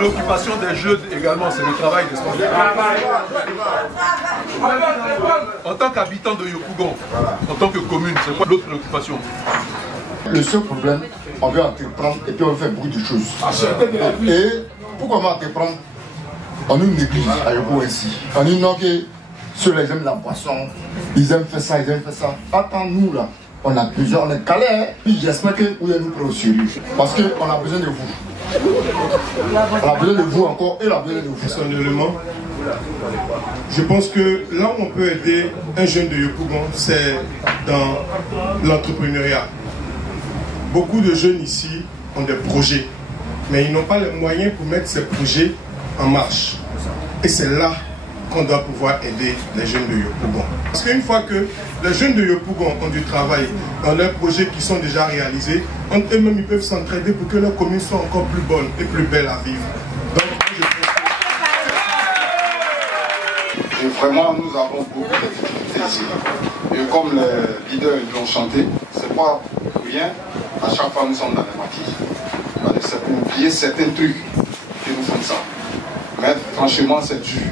préoccupation des jeunes également, c'est le travail, n'est-ce pas? En tant qu'habitant de Yopougon, en tant que commune, c'est quoi l'autre préoccupation? Le seul problème, on veut entreprendre et puis on fait beaucoup de choses. Et pourquoi on va entreprendre? On nous néglige à Yopougon ainsi. On nous dit que ceux-là ils aiment la boisson, ils aiment faire ça, ils aiment faire ça. Attends-nous là. On a plusieurs, on est calés, hein? Puis j'espère que vous allez nous prendre au sérieux. Parce qu'on a besoin de vous. On a besoin de vous encore et on a besoin de vous. Personnellement, je pense que là où on peut aider un jeune de Yopougon, c'est dans l'entrepreneuriat. Beaucoup de jeunes ici ont des projets, mais ils n'ont pas les moyens pour mettre ces projets en marche. Et c'est là qu'on doit pouvoir aider les jeunes de Yopougon. Parce qu'une fois que les jeunes de Yopougon ont du travail dans leurs projets qui sont déjà réalisés, entre eux-mêmes ils peuvent s'entraider pour que leur commune soit encore plus bonne et plus belle à vivre. Donc, je pense que... Et vraiment, nous avons beaucoup de difficultés ici. Et comme les leaders l'ont chanté, c'est pas rien. À chaque fois, nous sommes dans les maquis. Pour oublier certains trucs que nous faisons ça. Mais franchement, c'est dur.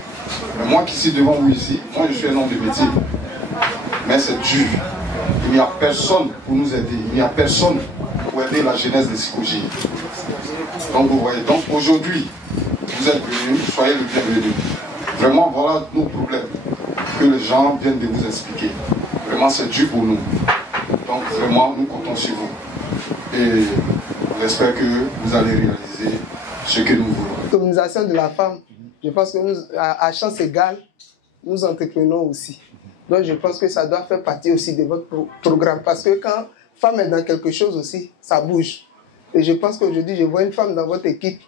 Mais moi qui suis devant vous ici, moi je suis un homme de métier. Mais c'est dur. Il n'y a personne pour nous aider. Il n'y a personne pour aider la jeunesse de Sikogé. Donc vous voyez, donc aujourd'hui, vous êtes venus, soyez le bienvenu. Vraiment, voilà nos problèmes que les gens viennent de vous expliquer. Vraiment, c'est dur pour nous. Donc vraiment, nous comptons sur vous. Et j'espère que vous allez réaliser ce que nous voulons. Communisation de la femme. Je pense que nous, à chance égale, nous entreprenons aussi. Donc je pense que ça doit faire partie aussi de votre programme. Parce que quand femme est dans quelque chose aussi, ça bouge. Et je pense qu'aujourd'hui, je vois une femme dans votre équipe.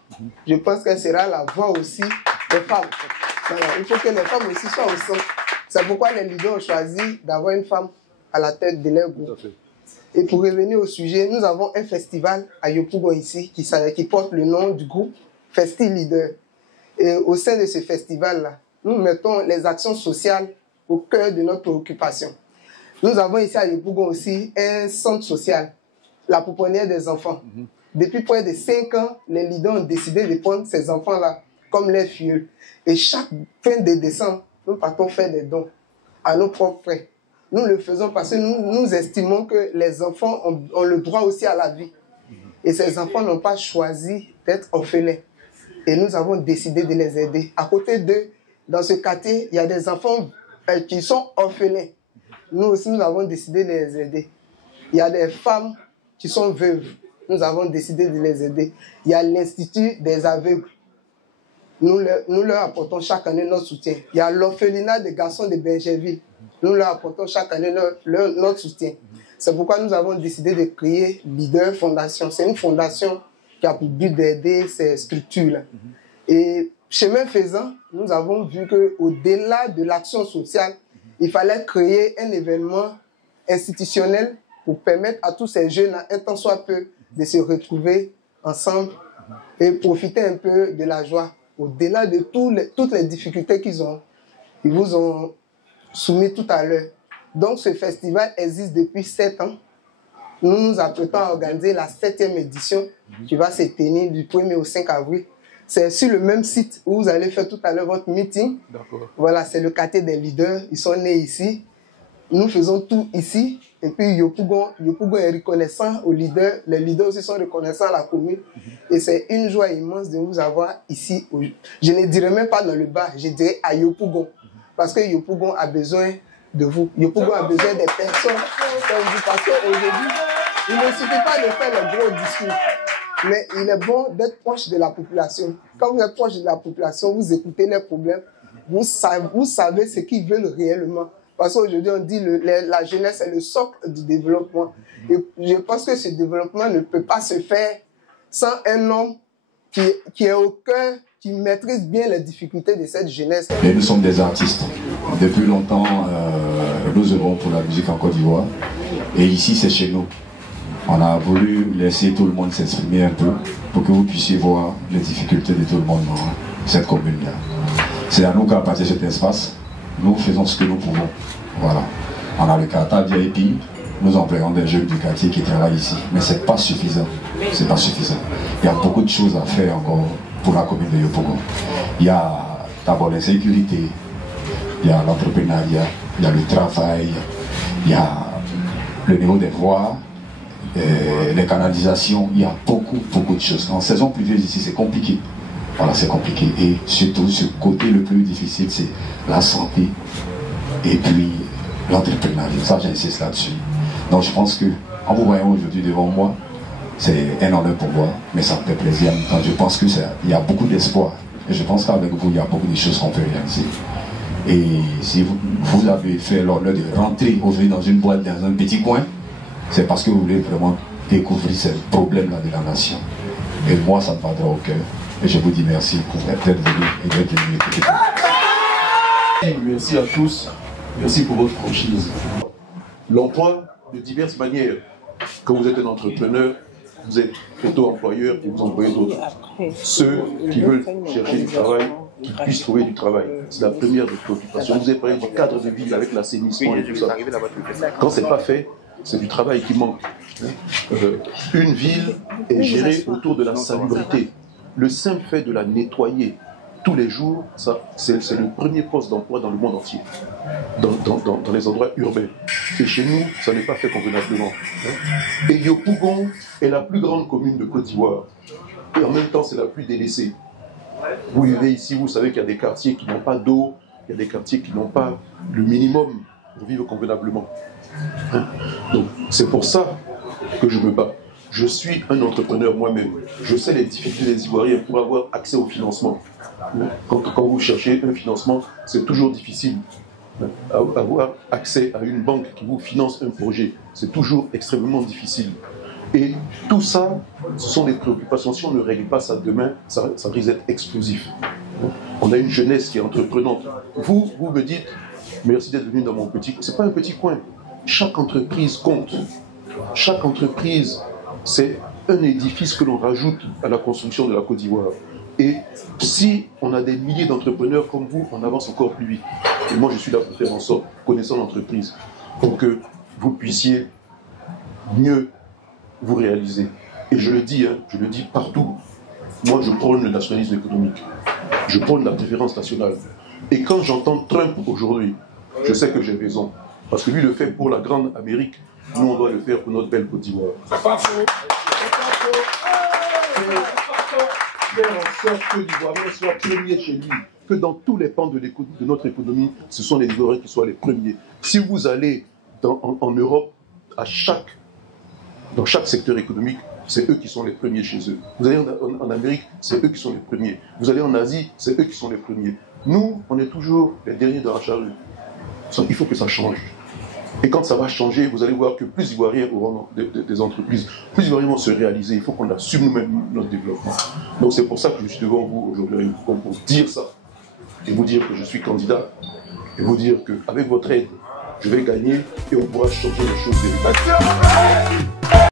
Je pense qu'elle sera la voix aussi des femmes. Voilà. Il faut que les femmes aussi soient au centre. C'est pourquoi les leaders ont choisi d'avoir une femme à la tête de leur groupe. Et pour revenir au sujet, nous avons un festival à Yopougon ici qui porte le nom du groupe Festi Leader. Et au sein de ce festival-là, nous mettons les actions sociales au cœur de notre préoccupation. Nous avons ici à Yopougon aussi un centre social, la pouponnière des enfants. Depuis près de 5 ans, les leaders ont décidé de prendre ces enfants-là comme leurs filleuls. Et chaque fin de décembre, nous partons faire des dons à nos propres frères. Nous le faisons parce que nous estimons que les enfants ont le droit aussi à la vie. Et ces enfants n'ont pas choisi d'être orphelins. Et nous avons décidé de les aider. À côté d'eux, dans ce quartier, il y a des enfants qui sont orphelins. Nous aussi, nous avons décidé de les aider. Il y a des femmes qui sont veuves. Nous avons décidé de les aider. Il y a l'Institut des aveugles. Nous leur apportons chaque année notre soutien. Il y a l'orphelinat des garçons de Bergerville. Nous leur apportons chaque année notre soutien. C'est pourquoi nous avons décidé de créer Leader Fondation. C'est une fondation qui a pour but d'aider ces structures-là. Et chemin faisant, nous avons vu qu'au-delà de l'action sociale, il fallait créer un événement institutionnel pour permettre à tous ces jeunes, un tant soit peu, de se retrouver ensemble et profiter un peu de la joie. Au-delà de toutes les difficultés qu'ils vous ont soumis tout à l'heure. Donc ce festival existe depuis 7 ans. Nous nous apprêtons à organiser la 7e édition qui va se tenir du 1er au 5 avril. C'est sur le même site où vous allez faire tout à l'heure votre meeting. Voilà, c'est le quartier des leaders. Ils sont nés ici. Nous faisons tout ici. Et puis Yopougon est reconnaissant aux leaders. Les leaders aussi sont reconnaissants à la commune. Et c'est une joie immense de vous avoir ici. Je ne dirais même pas dans le bas, je dirais à Yopougon. Parce que Yopougon a besoin de vous. Yopougon a besoin des personnes comme vous. Parce qu'aujourd'hui, il ne suffit pas de faire le gros discours. Mais il est bon d'être proche de la population. Quand vous êtes proche de la population, vous écoutez les problèmes. Vous savez ce qu'ils veulent réellement. Parce qu'aujourd'hui, on dit que la jeunesse est le socle du développement. Et je pense que ce développement ne peut pas se faire sans un homme qui est au cœur, qui maîtrise bien les difficultés de cette jeunesse. Et nous sommes des artistes. Depuis longtemps, nous œuvrons pour la musique en Côte d'Ivoire. Et ici, c'est chez nous. On a voulu laisser tout le monde s'exprimer un peu pour que vous puissiez voir les difficultés de tout le monde dans cette commune-là. C'est à nous qu'à partir de cet espace, nous faisons ce que nous pouvons. Voilà. On a le quartier VIP, nous employons des jeunes du quartier qui travaillent ici. Mais ce n'est pas suffisant. C'est pas suffisant. Il y a beaucoup de choses à faire encore pour la commune de Yopougon. Il y a d'abord l'insécurité, il y a l'entrepreneuriat, il y a le travail, il y a le niveau des voies, les canalisations, il y a beaucoup de choses. En saison pluvieuse ici, c'est compliqué. Voilà, c'est compliqué. Et surtout, ce côté le plus difficile, c'est la santé et puis l'entrepreneuriat. Ça, j'insiste là-dessus. Donc, je pense que, en vous voyant aujourd'hui devant moi, c'est un honneur pour moi, mais ça me fait plaisir en même temps. Je pense qu'il y a beaucoup d'espoir. Et je pense qu'avec vous, il y a beaucoup de choses qu'on peut réaliser. Et si vous avez fait l'honneur de rentrer aujourd'hui dans une boîte, dans un petit coin, c'est parce que vous voulez vraiment découvrir ces problèmes-là de la nation. Et moi, ça me va droit au cœur. Et je vous dis merci pour d'être venu et d'être venu écouter. Merci à tous. Merci pour votre franchise. L'emploi de diverses manières. Quand vous êtes un entrepreneur, vous êtes auto-employeur et vous employez d'autres. Ceux qui veulent chercher du travail, qu'ils puissent trouver du travail. C'est la première des préoccupations. Vous avez parlé du cadre de vie avec l'assainissement et tout ça. Quand ce n'est pas fait, c'est du travail qui manque. Une ville est gérée autour de la salubrité. Le simple fait de la nettoyer tous les jours, c'est le premier poste d'emploi dans le monde entier, dans les endroits urbains. Et chez nous, ça n'est pas fait convenablement. Et Yopougon est la plus grande commune de Côte d'Ivoire. Et en même temps, c'est la plus délaissée. Vous vivez ici, vous savez qu'il y a des quartiers qui n'ont pas d'eau, il y a des quartiers qui n'ont pas le minimum pour vivre convenablement. Donc, c'est pour ça que je me bats. Je suis un entrepreneur moi-même. Je sais les difficultés des Ivoiriens pour avoir accès au financement. Quand vous cherchez un financement, c'est toujours difficile. Avoir accès à une banque qui vous finance un projet, c'est toujours extrêmement difficile. Et tout ça, ce sont des préoccupations. Si on ne règle pas ça demain, ça risque d'être explosif. On a une jeunesse qui est entreprenante. Vous me dites, merci d'être venu dans mon petit coin. Ce n'est pas un petit coin. Chaque entreprise compte. Chaque entreprise, c'est un édifice que l'on rajoute à la construction de la Côte d'Ivoire. Et si on a des milliers d'entrepreneurs comme vous, on avance encore plus vite. Et moi, je suis là pour faire en sorte, connaissant l'entreprise, pour que vous puissiez mieux vous réaliser. Et je le dis partout. Moi, je prône le nationalisme économique. Je prône la préférence nationale. Et quand j'entends Trump aujourd'hui, je sais que j'ai raison. Parce que lui le fait pour la grande Amérique. Nous, on doit le faire pour notre belle Côte d'Ivoire. Faire en sorte que l'Ivoirien soit premier chez lui. Que dans tous les pans de notre économie, ce sont les Ivoiriens qui soient les premiers. Si vous allez en Europe, dans chaque secteur économique, c'est eux qui sont les premiers chez eux. Vous allez en Amérique, c'est eux qui sont les premiers. Vous allez en Asie, c'est eux qui sont les premiers. Nous, on est toujours les derniers dans la charrue. Il faut que ça change. Et quand ça va changer, vous allez voir que plus d'Ivoiriens auront des entreprises, plus d'Ivoiriens vont se réaliser. Il faut qu'on assume nous-mêmes notre développement. Donc c'est pour ça que je suis devant vous aujourd'hui, pour dire ça. Et vous dire que je suis candidat. Et vous dire qu'avec votre aide, je vais gagner et on pourra changer les choses.